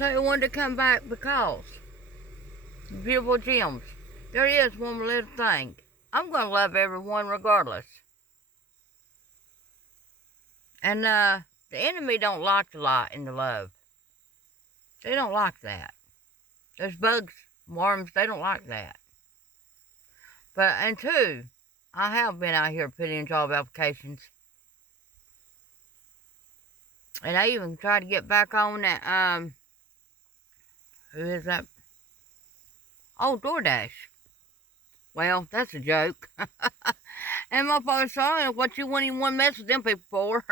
So I wanted to come back because beautiful gems. There is one little thing. I'm going to love everyone regardless. And the enemy don't like to lie in the love. They don't like that. There's bugs, worms, they don't like that. But, and two, I have been out here putting in job applications. And I even tried to get back on that, who is that? Oh, DoorDash. Well, that's a joke. And my father said, what you wouldn't even want to mess with them people for.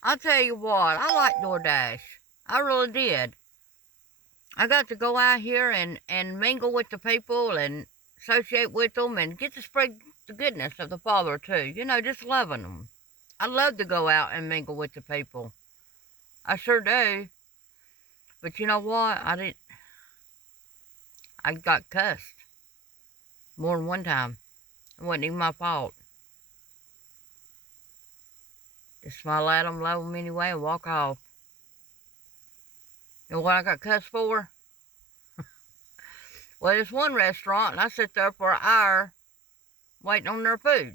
I'll tell you what, I like DoorDash. I really did. I got to go out here and mingle with the people and associate with them and get to spread the goodness of the Father too. You know, just loving them. I love to go out and mingle with the people. I sure do. But you know what? I got cussed more than one time. It wasn't even my fault. Just smile at them, love them anyway, and walk off. You know what I got cussed for? Well, there's one restaurant, and I sat there for an hour waiting on their food.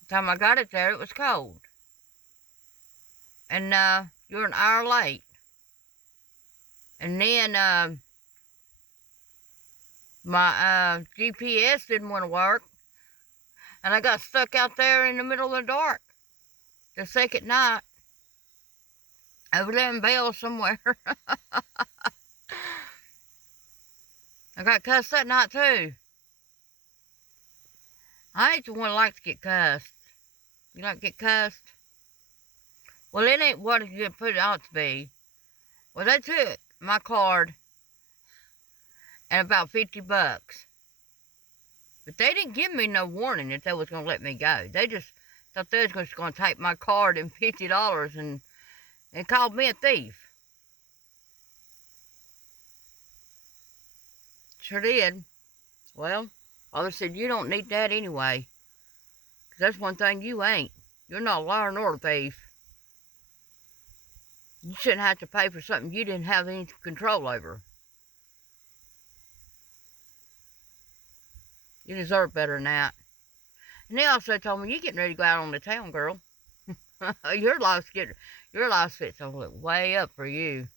The time I got it there, it was cold. And you're an hour late. And then my GPS didn't want to work. And I got stuck out there in the middle of the dark. The second night. Over there in Bell somewhere. I got cussed that night too. I ain't the one that likes to get cussed. You like to get cussed? Well, it ain't what you put it out to be. Well, they took my card and about $50. But they didn't give me no warning that they was going to let me go. They just thought they was just going to take my card and $50 and called me a thief. Sure did. Well, Father said, you don't need that anyway. Because that's one thing you ain't. You're not a liar nor a thief. You shouldn't have to pay for something you didn't have any control over. You deserve better than that. And they also told me, you're getting ready to go out on the town, girl. Your life's fits to look way up for you.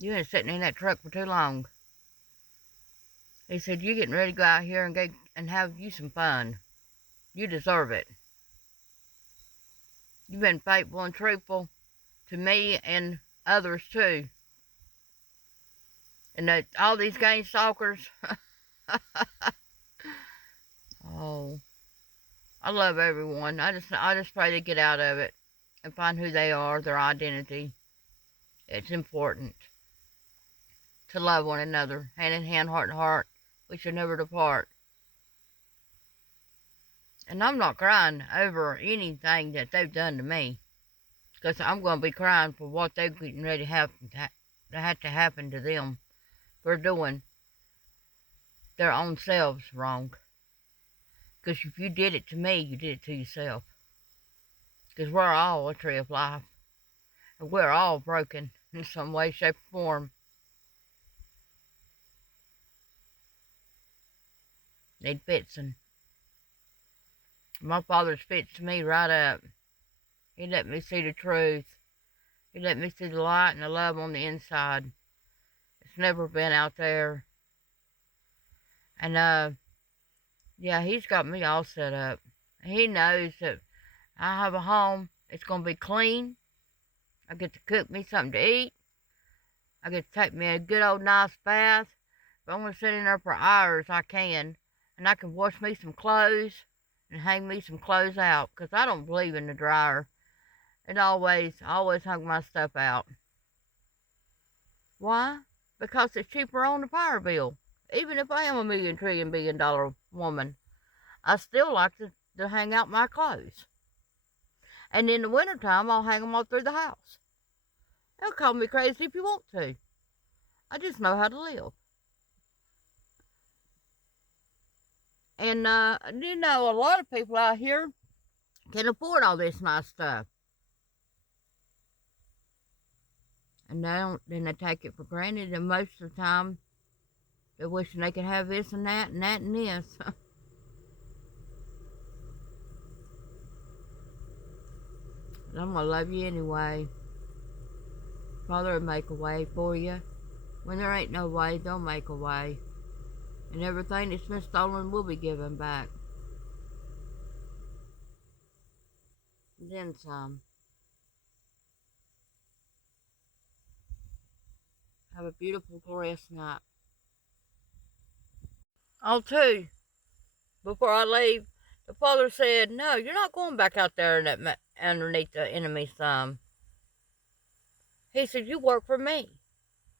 You ain't sitting in that truck for too long. He said, you're getting ready to go out here and have you some fun. You deserve it. You've been faithful and truthful to me and others too. And that all these gang stalkers. Oh, I love everyone. I just pray they get out of it and find who they are, their identity. It's important to love one another, hand in hand, heart to heart. We should never depart. And I'm not crying over anything that they've done to me, because I'm going to be crying for what they're getting ready to have to happen to them for doing their own selves wrong. Because if you did it to me, you did it to yourself. Because we're all a tree of life. And we're all broken in some way, shape, or form. Need fixing. My Father's fixed me right up. He let me see the truth. He let me see the light and the love on the inside. It's never been out there. And yeah, he's got me all set up. He knows that I have a home. It's going to be clean. I get to cook me something to eat. I get to take me a good old nice bath. If I want to sit in there for hours, I can. And I can wash me some clothes and hang me some clothes out. Because I don't believe in the dryer. I always hung my stuff out. Why? Because it's cheaper on the power bill. Even if I am a $1 trillion woman, I still like to hang out my clothes. And in the wintertime, I'll hang them all through the house. They'll call me crazy if you want to. I just know how to live. And, you know, a lot of people out here can afford all this nice stuff. And they don't, then they take it for granted, and most of the time, they're wishing they could have this and that and this. But I'm going to love you anyway. Father will make a way for you. When there ain't no way, they'll make a way. And everything that's been stolen will be given back. And then some. Have a beautiful, glorious night. Oh, too, before I leave, the father said, "No, you're not going back out there in that underneath the enemy's thumb." He said, "You work for me.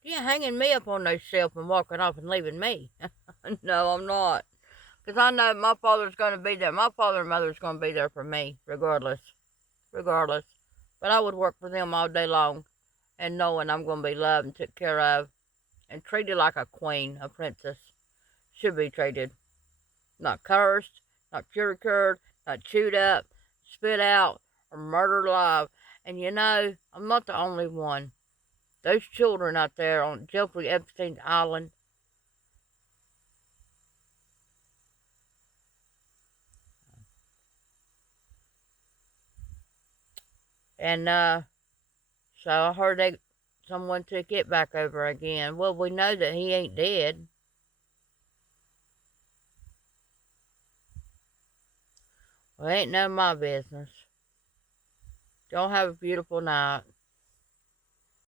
You ain't hanging me up on no shelf and walking off and leaving me." No, I'm not. Because I know my father's going to be there. My father and mother's going to be there for me, regardless. Regardless. But I would work for them all day long, and knowing I'm going to be loved and took care of and treated like a queen, a princess. Should be treated. Not cursed, not cured, not chewed up, spit out, or murdered alive. And you know, I'm not the only one. Those children out there on Jeffrey Epstein's island, and so I heard someone took it back over again. Well, we know that he ain't dead. Well, ain't none of my business. Y'all have a beautiful night.